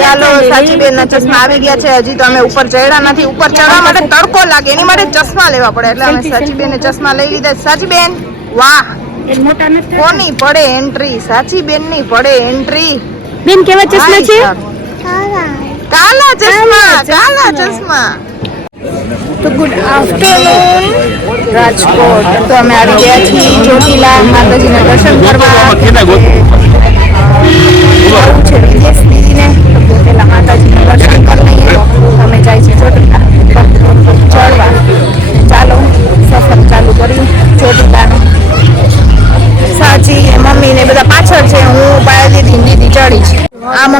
ચાલો સાચીબેન ના ચશ્મા આવી ગયા છે. હજી તો અમે ઉપર ચડ્યા નથી. ઉપર ચડવા માટે તડકો લાગે એની માટે ચશ્મા લેવા પડે. એટલે અમે સાચી બેન ચશ્મા લઈ લીધા સાચીબેન વાહ. એ મોટા નથી કોની પડે એન્ટ્રી સાચીબેનની પડે એન્ટ્રી બેન કેવા ચશ્મા છે? કાલા ચશ્મા કાલા ચશ્મા. તો ગુડ આફ્ટરનૂન રાજકોટ. તો અમે આવી ગયા છીએ ચોટીલા માતાજીના દર્શન કરવા.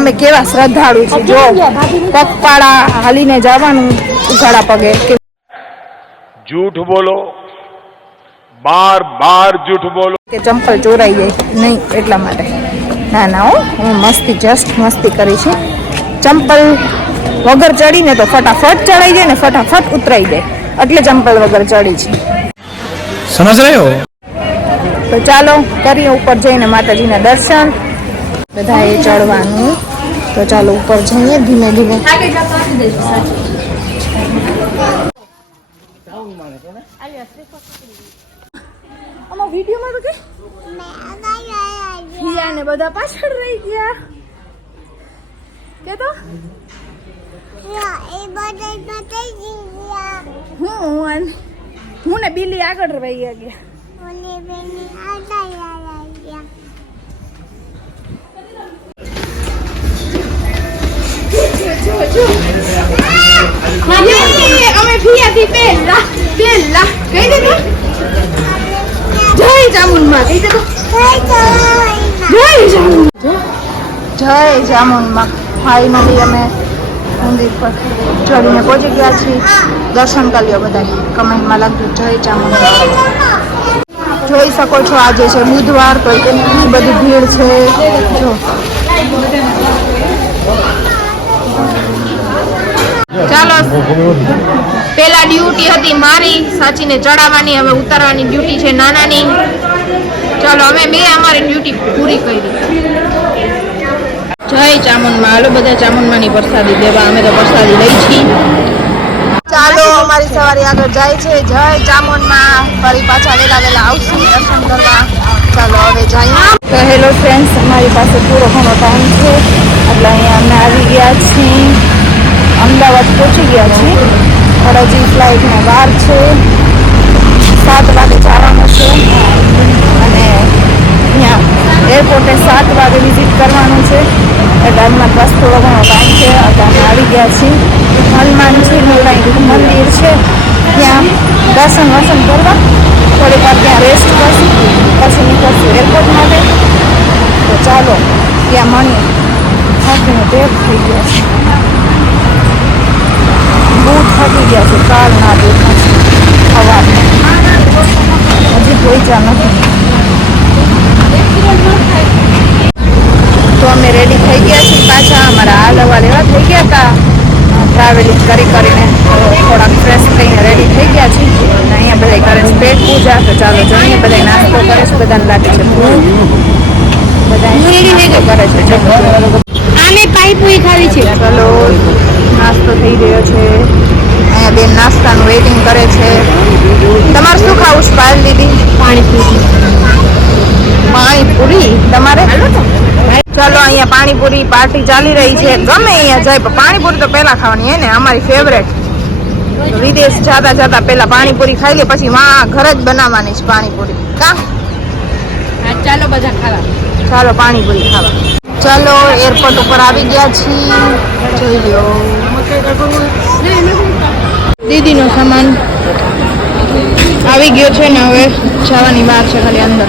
તમે કેવા શ્રદ્ધાળુ છો? જો પગપાળા હાલીને જવાનું ઉઘાડા પગે. જૂઠ બોલો બાર બાર જૂઠ બોલો. કે ચંપલ ચોરાઈ જાય નહીં એટલા માટે. ના ના હું મસ્તી જસ્ટ મસ્તી કરી છું. ચંપલ વગર ચડીને તો ફટાફટ ચડાઈ જાય ને ફટાફટ ઉતરાઈ જાય એટલે ચંપલ વગર ચડી છે. સમજ રહ્યો? તો ચાલો કરીએ ઉપર જઈને માતાજીના દર્શન. બધાએ ચડવાનું. તો ચાલો ઉપર જઈએ ધીમે ધીમે. આમાં કે? ને બધા પાછળ રહી ગયા. કે તો હું અને હું ને બિલી આગળ રહી ગયા. અમે ફિયાથી પહેલા પહેલા કહી દીધું જય જામુનમાં, કહી દીધું જય જામુન જય જામુનમાં. ફાઇનલી અમે મંદિર પર ચડીને પહોંચી ગયા છીએ. દર્શન કરી લ્યો બધા કમેન્ટમાં લખ્યું જય જામુન જોઈ શકો છો આજે છે બુધવાર, તો કેટલી બધી ભીડ છે. જો. ચાલો પેલા ડ્યુટી હતી મારી સાચીને ચડાવવાની હવે ઉતારવાની ડ્યુટી છે નાનાની. ચાલો અમે બે અમારી ડ્યુટી પૂરી કરી. જય ચામુંડમાં. હાલો બધા ચામુંડમાંની પ્રસાદી દેવા. અમે તો પ્રસાદી લઈ છીએ. ચાલો અમારી સવારી આગળ જાય છે. જય ચામુંડમાં. ફરી પાછા વેલા વેલા આવશું દર્શન કરવા. ચાલો હવે જઈએ. તો હેલો ફ્રેન્ડ્સ અમારી પાસે પૂરો ઘણો ટાઈમ છે. ગયા છીએ. હજી ફ્લાઇટનો વાર છે. સાત વાગે જવાનું છે. અને અહીંયા એરપોર્ટે સાત વાગે વિઝિટ કરવાનું છે. એટલે બસ થોડો ઘણો ટાઈમ છે. અત્યારે આવી ગયા છીએ. હનુમાનજીનું કંઈક મંદિર છે. ત્યાં દર્શન વર્શન કરવા. થોડીક વાર ત્યાં રેસ્ટ કરશું. પછી નીકળશું એરપોર્ટ માટે. તો ચાલો, ત્યાં મળીએ થાકીને ટેપ થઈ ગયા છે. બહુ થાકી ગયા છે કાલ ના દેખા છે સવારને હજી પહોંચ્યા નથી તો અમે રેડી થઈ ગયા છીએ પાછા અમારા હાલ હવાલ એવા થઈ ગયા હતા ટ્રાવેલિંગ કરી કરીને તો થોડાક ફ્રેશ થઈને રેડી થઈ ગયા છીએ અને અહીંયા બધા કરે છે પેટ પૂજા, તો ચાલો જોઈએ બધા નાસ્તો કરે છે બધાને લાગે છે ભૂખ બધા નાસ્તો કરે છે ચાલો. આને પાઈપુઈ ખાવી છે ચલો નાસ્તો થઈ રહ્યો છે અહીંયા બેન નાસ્તાનું વેઇટિંગ કરે છે તમારે શું ખાવું છે પાયલ દીદી પાણીપુરી પાણીપુરી તમારે ચલો અહીંયા પાણીપુરી પાર્ટી ચાલી રહી છે. ગમે અહીંયા જાય પણ પાણીપુરી તો પહેલાં ખાવાની હે ને અમારી ફેવરેટ વિદેશ જતા જતા પહેલાં પાણીપુરી ખાઈ લે પછી માં ઘરે જ બનાવવાની છે પાણીપુરી. કા? ચાલો બધા ખાવા. ચાલો પાણીપુરી ખાવા. ચાલો એરપોર્ટ ઉપર આવી ગયા છીએ. જોઈ દીદીનો સામાન આવી ગયો છે ને હવે જવાની વાર છે ખાલી અંદર.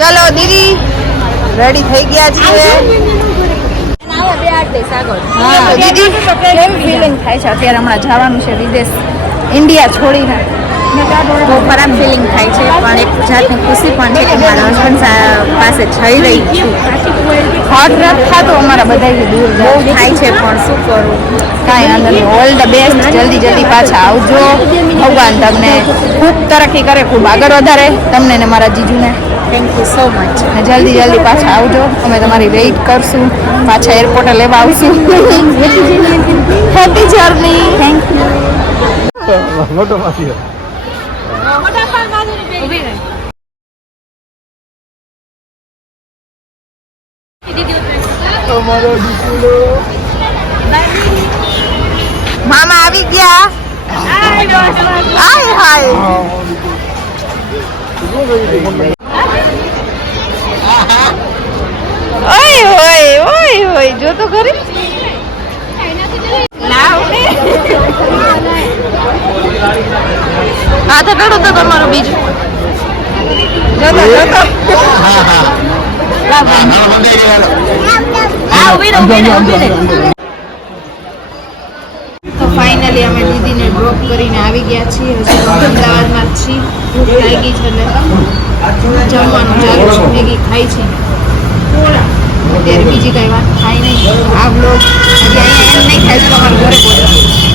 ચાલો દીદી રેડી થઈ ગયા હા. દીદી કેમ ફિલિંગ થાય છે? અત્યારે હમણાં જવાનું છે વિદેશ. ઇન્ડિયા છોડીને. બહુ ખરાબ ફિલિંગ થાય છે પણ એક જાતની ખુશી પણ છે કે મારા હસબન્ડ પાસે જઈ રહી છું. હોટ રફ થતો અમારા બધાથી દૂર બહુ થાય છે પણ શું કરું? કાંઈ વાંધો નહીં. ઓલ ધ બેસ્ટ જલ્દી જલ્દી પાછા આવજો. ભગવાન તમને ખૂબ તરક્કી કરે ખૂબ આગળ વધારે. તમને ને મારા જીજુને. થેન્ક યુ સો મચ અને જલ્દી જલ્દી પાછા આવજો. અમે તમારી વેઇટ કરશું. પાછા એરપોર્ટે લેવા આવશું. હેપી જર્ની થેન્ક યુ મોટો માસી મામા આવી ગયા. હાય હાય ઓય હોય ઓય હોય જો તો ખરી. હા તો કાઢો તો તમારું બીજું. જો તો ફાઇનલી અમે દીદીને ડ્રોપ કરીને આવી ગયા છીએ. હજી અમદાવાદમાં છીએ. ભૂખ લાગી છે એટલે જમવાનું ચાલુ છે. મેગી ખાઈ છે. અત્યારે બીજી કઈ વાત થાય નહીં. આ બ્લોગ હજી અહીંયા એમ નહીં થાય તો અમારા ઘરે પહોંચી